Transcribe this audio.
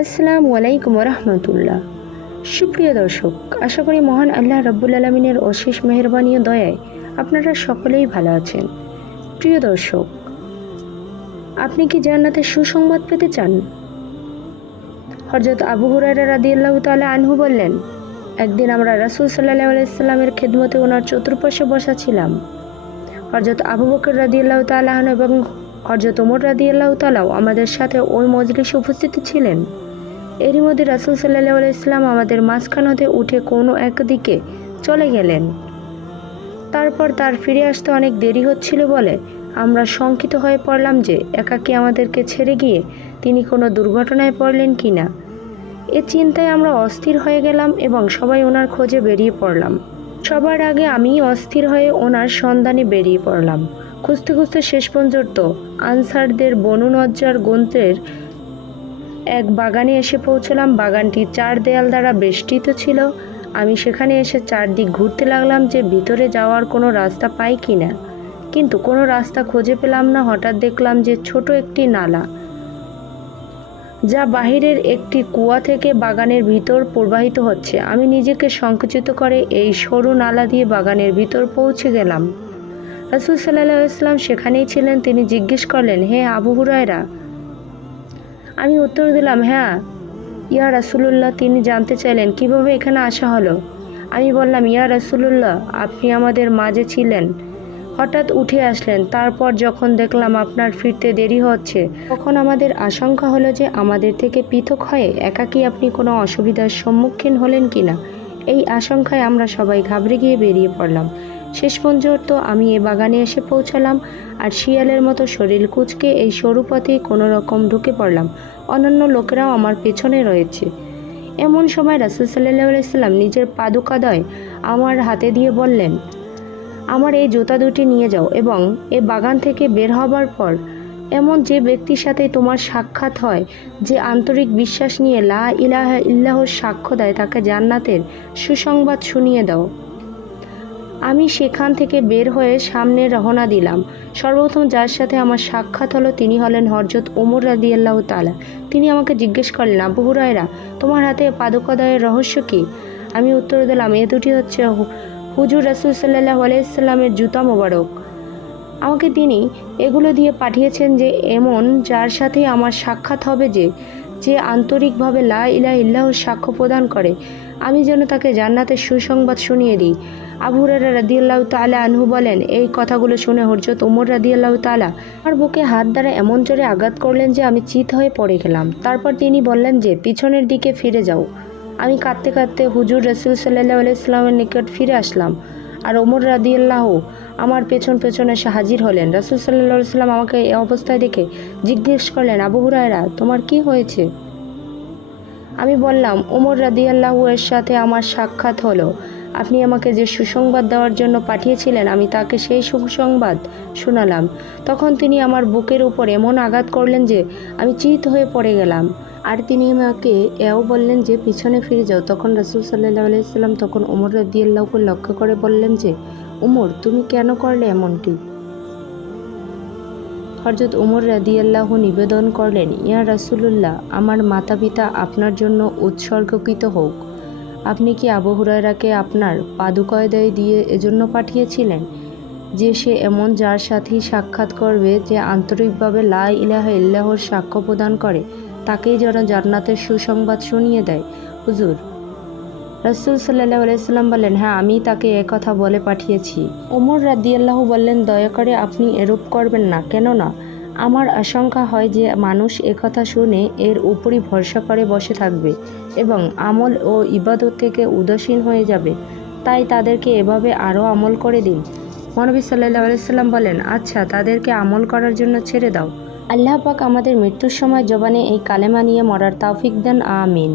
আসসালামু আলাইকুম রহমতুল্লাহ সুপ্রিয় দর্শক, আশা করি মহান আল্লাহ রব্বুল আলমিনের অশেষ মেহরবানি ও দয়ায় আপনারা সকলেই ভালো আছেন। প্রিয় দর্শক, আপনি কি জান্নাতের সুসংবাদ পেতে চান? হরজত আবু হুরায়রা রাদিয়াল্লাহু তাআলা আনহু বললেন, একদিন আমরা রাসূল সাল্লাল্লাহু আলাইহি সাল্লামের খেদমতে ওনার চতুর্পাশে বসা ছিলাম। হরজত আবু বকর রাদিয়াল্লাহু তাআলা আনহু এবং হরজত ওমর রাদি আল্লাহ তাআলাও আমাদের সাথে ওই মজলিসে উপস্থিত ছিলেন। এরই মধ্যে রাসুল সাল্লাল্লাহু আলাইহি সাল্লাম আমাদের মাঝখান হতে উঠে কোনো একদিকে চলে গেলেন। তারপর তার ফিরে আসতে অনেক দেরি হচ্ছিল বলে আমরা শঙ্কিত হয়ে পড়লাম যে একাকী আমাদেরকে ছেড়ে গিয়ে তিনি কোনো দুর্ঘটনায় পড়লেন কি না এ চিন্তায় আমরা অস্থির হয়ে গেলাম এবং সবাই ওনার খোঁজে বেরিয়ে পড়লাম। সবার আগে আমি অস্থির হয়ে ওনার সন্ধানে বেরিয়ে পড়লাম। খুঁজতে খুঁজতে শেষ পর্যন্ত আনসারদের বনু নজ্জার গ্রন্থের এক বাগানে এসে পৌঁছলাম। বাগানটি চার দেয়াল দ্বারা বেষ্টিত ছিল। আমি সেখানে এসে চারদিক ঘুরতে লাগলাম যে ভিতরে যাওয়ার কোনো রাস্তা পাই কি না। কিন্তু কোনো রাস্তা খুঁজে পেলাম না। হঠাৎ দেখলাম যে ছোট একটি নালা, যা বাহিরের একটি কুয়া থেকে বাগানের ভিতর প্রবাহিত হচ্ছে। আমি নিজেকে সংকুচিত করে এই সরু নালা দিয়ে বাগানের ভিতর পৌঁছে গেলাম। রাসুল সাল্লাহ ইসলাম সেখানেই ছিলেন। তিনি জিজ্ঞেস করলেন, হে আবু হুরায়রা আমি উত্তর দিলাম হ্যাঁ ইয়া রাসুলুল্লাহ, তিনি জানতে চাইলেন, কীভাবে এখানে আসা হলো? আমি বললাম, ইয়া রাসুলুল্লাহ, আপনি আমাদের মাঝে ছিলেন। হঠাৎ উঠে আসলেন, তারপর যখন দেখলাম আপনার ফিরতে দেরি হচ্ছে, তখন আমাদের আশঙ্কা হলো যে আমাদের থেকে পৃথক হয়ে একাকি আপনি কোনো অসুবিধার সম্মুখীন হলেন কিনা। এই আশঙ্কায় আমরা সবাই ঘাবড়ে গিয়ে বেরিয়ে পড়লাম। শেষ পর্যন্ত আমি এ বাগানে এসে পৌঁছালাম আর শিয়ালের মতো শরীর কুচকে এই সরু পথে কোনো রকম ঢুকে পড়লাম। অন্যান্য লোকেরাও আমার পেছনে রয়েছে। এমন সময় রাসুল সাল্লাহ আলাইসাল্লাম নিজের পাদুকাদয় আমার হাতে দিয়ে বললেন, আমার এই জুতা দুটি নিয়ে যাও এবং এ বাগান থেকে বের হবার পর এমন যে ব্যক্তির সাথে তোমার সাক্ষাৎ হয়, যে আন্তরিক বিশ্বাস নিয়ে লা ইলাহা ইল্লাহর সাক্ষ্য দেয়, তাকে জান্নাতের সুসংবাদ শুনিয়ে দাও। আমি সেখান থেকে বের হয়ে সামনে রওনা দিলাম। সর্বপ্রথম যার সাথে আমার সাক্ষাৎ হলো তিনি হলেন হরজত ওমর রাদি আল্লাহ তালা তিনি আমাকে জিজ্ঞেস করলেন, আবু হুরায়রা, তোমার হাতে পাদকদয়ের রহস্য কী? আমি উত্তর দিলাম, এ দুটি হচ্ছে হুজুর রাসুল সাল্লাহ আলাইসাল্লামের জুতা মোবারক। আমাকে তিনি এগুলো দিয়ে পাঠিয়েছেন যে এমন যার সাথে আমার সাক্ষাৎ হবে যে যে আন্তরিকভাবে লা ইলা ইল্লাহর সাক্ষ্য প্রদান করে। আমি যেন তাকে জান্নাতের সুসংবাদ শুনিয়ে দিই। আবুরারা রাদিয়াল্লাহ তালা আনহু বলেন, এই কথাগুলো শুনে হরজত ওমর রাদিয়াল্লাহ তালা আমার বুকে হাত দ্বারা এমন জোরে আঘাত করলেন যে আমি চিত হয়ে পড়ে গেলাম। তারপর তিনি বললেন যে, পিছনের দিকে ফিরে যাও। আমি কাঁদতে কাঁদতে হুজুর রসুল সাল্লাহ আলাইস্লামের নিকট ফিরে আসলাম। আর ওমর রাদিয়াল্লাহ আমার পেছন পেছন এসে হাজির হলেন। রসুল সাল্লাহ সাল্লাম আমাকে এই অবস্থায় দেখে জিজ্ঞেস করলেন, আবু হুরায়রা, তোমার কি হয়েছে? আমি বললাম ওমর রাদিয়াল্লাহু এর সাথে আমার সাক্ষাৎ হলো। আপনি আমাকে যে সুসংবাদ দেওয়ার জন্য পাঠিয়েছিলেন, আমি তাকে সেই সুসংবাদ শোনালাম। তখন তিনি আমার বুকের উপর এমন আঘাত করলেন যে আমি চিত হয়ে পড়ে গেলাম। আর তিনি আমাকে এও বললেন যে, পিছনে ফিরে যাও। তখন রাসুল সাল্লাহ আলাইসাল্লাম তখন ওমর রাদিয়াল্লাহকে লক্ষ্য করে বললেন যে উমর, তুমি কেন করলে এমনটি? হরজত উমর রাদিয়াল্লাহ নিবেদন করলেন, ইয়া রাসুলুল্লাহ, আমার মাতা পিতা আপনার জন্য উৎসর্গকৃত হোক। আপনি কি আবু হুরায়রাকে আপনার পাদুকয়দয় দিয়ে এজন্য পাঠিয়েছিলেন? যে সে এমন যার সাথেই সাক্ষাৎ করবে যে আন্তরিকভাবে লা ইলাহা ইল্লাহর সাক্ষ্য প্রদান করে, তাকেই যেন জান্নাতের সুসংবাদ শুনিয়ে দেয়। হুজুর রসুল সাল্লাহ আলাইসাল্লাম বললেন হ্যাঁ আমি তাকে কথা বলে পাঠিয়েছি। ওমর রাদিয়াল্লাহ বললেন, দয়া করে আপনি এরূপ করবেন না। কেননা আমার আশঙ্কা হয় যে মানুষ একথা শুনে এর উপরই ভরসা করে বসে থাকবে এবং আমল ও ইবাদত থেকে উদাসীন হয়ে যাবে। তাই তাদেরকে এভাবে আরও আমল করে দিন। মনবী সাল্লাহ আলাইসাল্লাম বলেন আচ্ছা তাদেরকে আমল করার জন্য ছেড়ে দাও। আল্লাহ পাক আমাদের মৃত্যুর সময় জবানে এই কালেমা নিয়ে মরার তাওফিক দেন, আমিন।